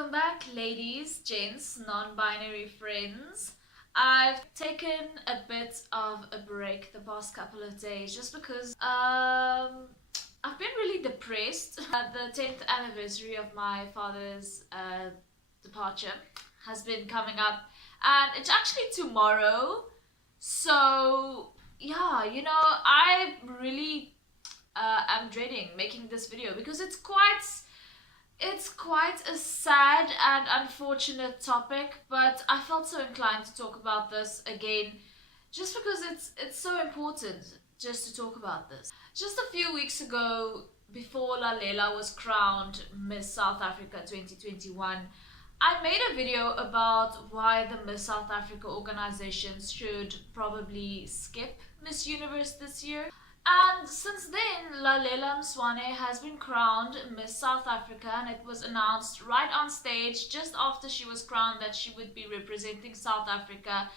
Welcome back, ladies, gents, non-binary friends. I've taken a bit of a break the past couple of days just because I've been really depressed. The 10th anniversary of my father's departure has been coming up, and it's actually tomorrow. So yeah, I really am dreading making this video because it's quite a sad and unfortunate topic, but I felt so inclined to talk about this again just because it's so important just to talk about this. Just a few weeks ago, before Lalela was crowned Miss South Africa 2021, I made a video about why the Miss South Africa organizations should probably skip Miss Universe this year. And since then, Lalela Mswane has been crowned Miss South Africa, and it was announced right on stage just after she was crowned that she would be representing South Africa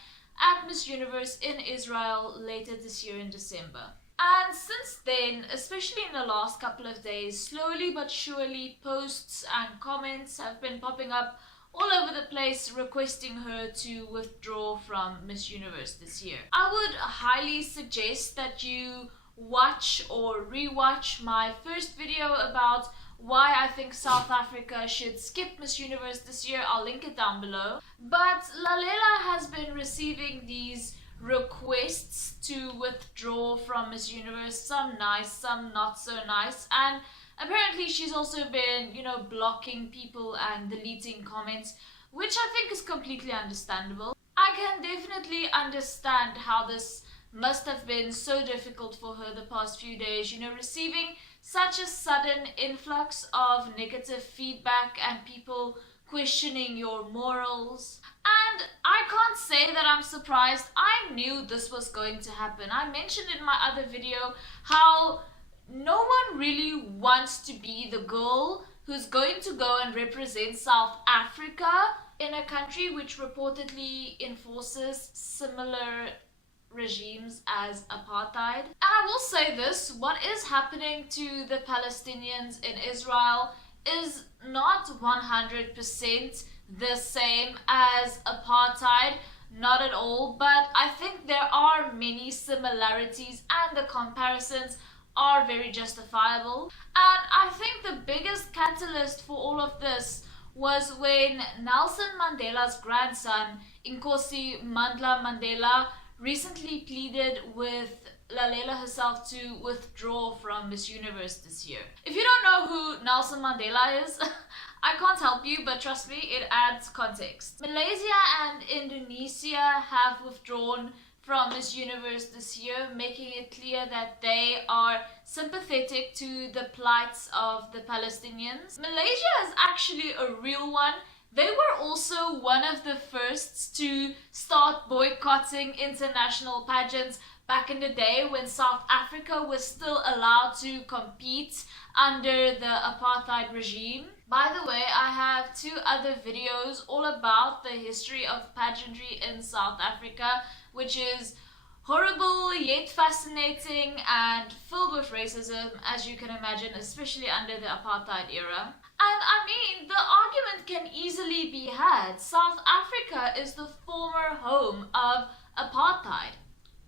at Miss Universe in Israel later this year in December. And since then, especially in the last couple of days, slowly but surely posts and comments have been popping up all over the place requesting her to withdraw from Miss Universe this year. I would highly suggest that you watch or rewatch my first video about why I think South Africa should skip Miss Universe this year. I'll link it down below. But Lalela has been receiving these requests to withdraw from Miss Universe, some nice, some not so nice, and apparently she's also been, blocking people and deleting comments, which I think is completely understandable. I can definitely understand how this must have been so difficult for her the past few days, receiving such a sudden influx of negative feedback and people questioning your morals. And I can't say that I'm surprised. I knew this was going to happen. I mentioned in my other video how no one really wants to be the girl who's going to go and represent South Africa in a country which reportedly enforces similar regimes as apartheid. And I will say this, what is happening to the Palestinians in Israel is not 100% the same as apartheid, not at all, but I think there are many similarities and the comparisons are very justifiable. And I think the biggest catalyst for all of this was when Nelson Mandela's grandson, Nkosi Mandla Mandela, recently pleaded with Lalela herself to withdraw from Miss Universe this year. If you don't know who Nelson Mandela is, I can't help you, but trust me, it adds context. Malaysia and Indonesia have withdrawn from Miss Universe this year, making it clear that they are sympathetic to the plights of the Palestinians. Malaysia is actually a real one. They were also one of the firsts to start boycotting international pageants back in the day when South Africa was still allowed to compete under the apartheid regime. By the way, I have two other videos all about the history of pageantry in South Africa, which is horrible yet fascinating and filled with racism, as you can imagine, especially under the apartheid era. And I mean, the argument can easily be had. South Africa is the former home of apartheid,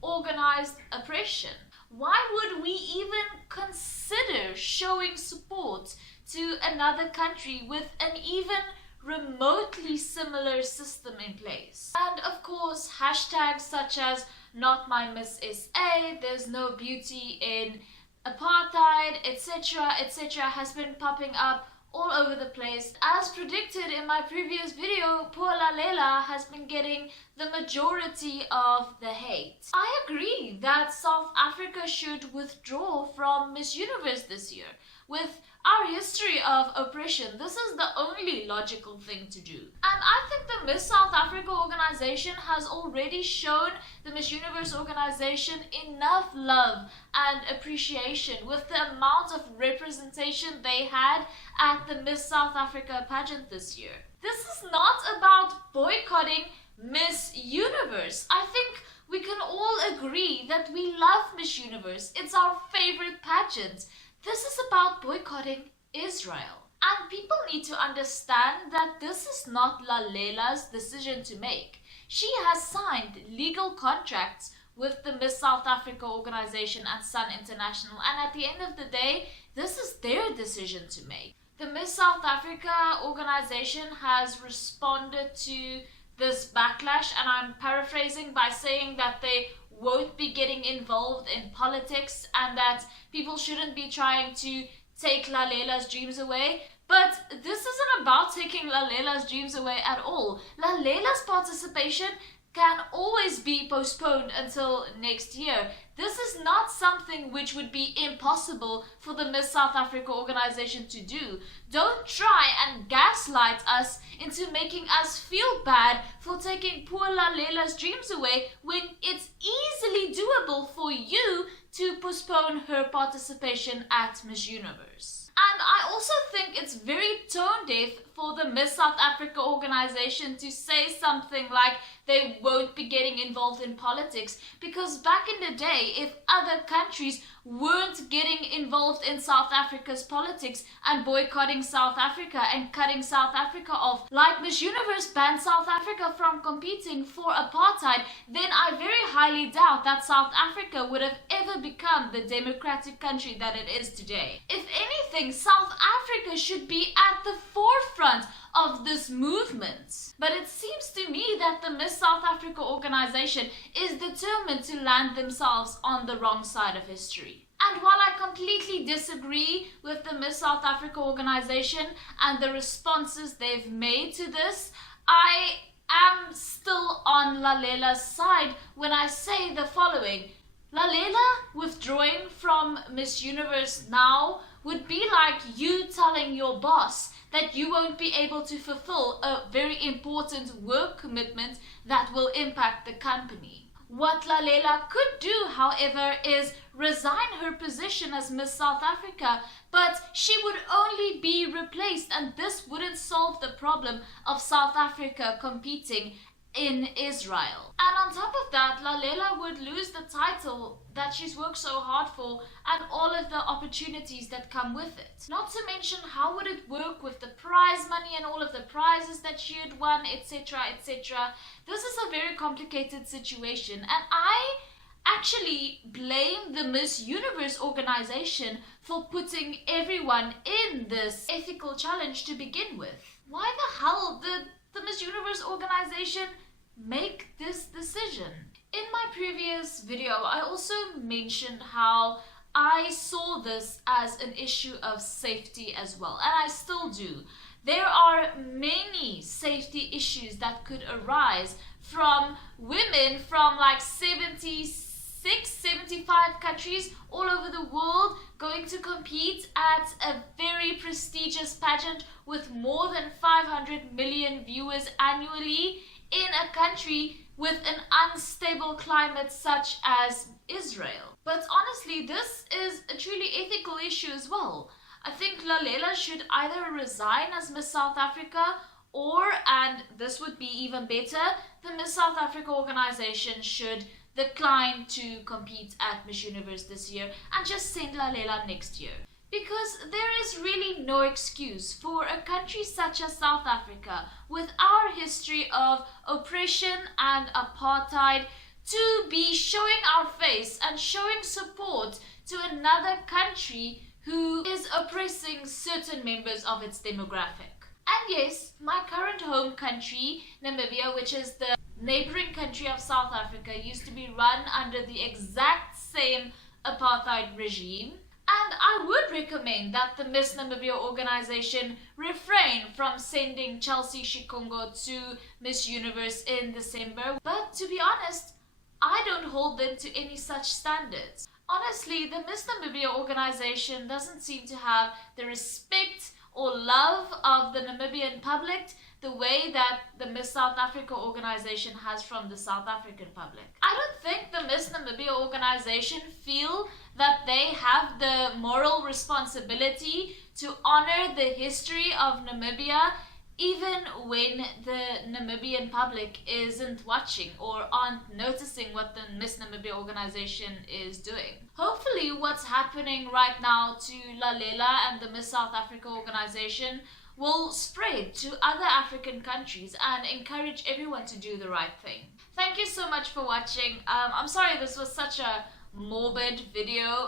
organized oppression. Why would we even consider showing support to another country with an even remotely similar system in place? And of course, hashtags such as Not My Miss SA, There's No Beauty in Apartheid, etc., has been popping up all over the place. As predicted in my previous video, poor Lalela has been getting the majority of the hate. I agree that South Africa should withdraw from Miss Universe this year. With our history of oppression, this is the only logical thing to do. And I think the Miss South Africa organization has already shown the Miss Universe organization enough love and appreciation with the amount of representation they had at the Miss South Africa pageant this year. This is not about boycotting Miss Universe. I think we can all agree that we love Miss Universe. It's our favorite pageant. This is about boycotting Israel. And people need to understand that this is not Lalela's decision to make. She has signed legal contracts with the Miss South Africa organization and Sun International, and at the end of the day, this is their decision to make. The Miss South Africa organization has responded to this backlash, and I'm paraphrasing by saying that they won't be getting involved in politics and that people shouldn't be trying to take Lalela's dreams away. But this isn't about taking Lalela's dreams away at all. Lalela's participation can always be postponed until next year. This is not something which would be impossible for the Miss South Africa organization to do. Don't try and gaslight us into making us feel bad for taking poor Lalela's dreams away when it's easily doable for you to postpone her participation at Miss Universe. And I also think it's very tone deaf for the Miss South Africa organization to say something like they won't be getting involved in politics, because back in the day, if other countries weren't getting involved in South Africa's politics and boycotting South Africa and cutting South Africa off, like Miss Universe banned South Africa from competing for apartheid, then I very highly doubt that South Africa would have ever become the democratic country that it is today. If anything, South Africa should be at the forefront of this movement. But it seems to me that the Miss South Africa organization is determined to land themselves on the wrong side of history. And while I completely disagree with the Miss South Africa organization and the responses they've made to this, I am still on Lalela's side when I say the following. Lalela withdrawing from Miss Universe now would be like you telling your boss that you won't be able to fulfill a very important work commitment that will impact the company. What Lalela could do, however, is resign her position as Miss South Africa, but she would only be replaced, and this wouldn't solve the problem of South Africa competing in Israel. And on top of that, Lalela would lose the title that she's worked so hard for and all of the opportunities that come with it. Not to mention, how would it work with the prize money and all of the prizes that she had won, etc., etc. This is a very complicated situation, and I actually blame the Miss Universe organization for putting everyone in this ethical challenge to begin with. Why the hell did the Miss Universe organization make this decision? In my previous video, I also mentioned how I saw this as an issue of safety as well, and I still do. There are many safety issues that could arise from women from like 75 countries all over the world going to compete at a very prestigious pageant with more than 500 million viewers annually in a country with an unstable climate such as Israel. But honestly, this is a truly ethical issue as well. I think Lalela should either resign as Miss South Africa or, and this would be even better, the Miss South Africa organization should decline to compete at Miss Universe this year and just send Lalela next year. Because there is really no excuse for a country such as South Africa, with our history of oppression and apartheid, to be showing our face and showing support to another country who is oppressing certain members of its demographic. And yes, my current home country, Namibia, which is the neighboring country of South Africa, used to be run under the exact same apartheid regime. And I would recommend that the Miss Namibia organization refrain from sending Chelsea Shikongo to Miss Universe in December. But to be honest, I don't hold them to any such standards. Honestly, the Miss Namibia organization doesn't seem to have the respect or love of the Namibian public the way that the Miss South Africa organization has from the South African public. I don't think the Miss Namibia organization feel that they have the moral responsibility to honor the history of Namibia even when the Namibian public isn't watching or aren't noticing what the Miss Namibia organization is doing. Hopefully what's happening right now to Lalela and the Miss South Africa organization will spread to other African countries and encourage everyone to do the right thing. Thank you so much for watching. I'm sorry this was such a morbid video.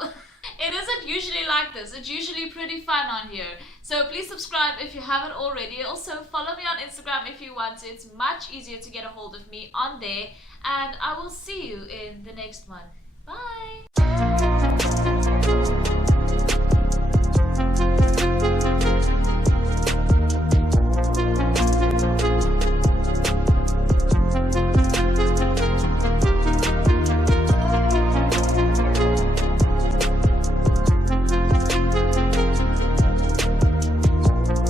It isn't usually like this. It's usually pretty fun on here. So please subscribe if you haven't already. Also follow me on Instagram if you want to. It's much easier to get a hold of me on there. And I will see you in the next one. Bye!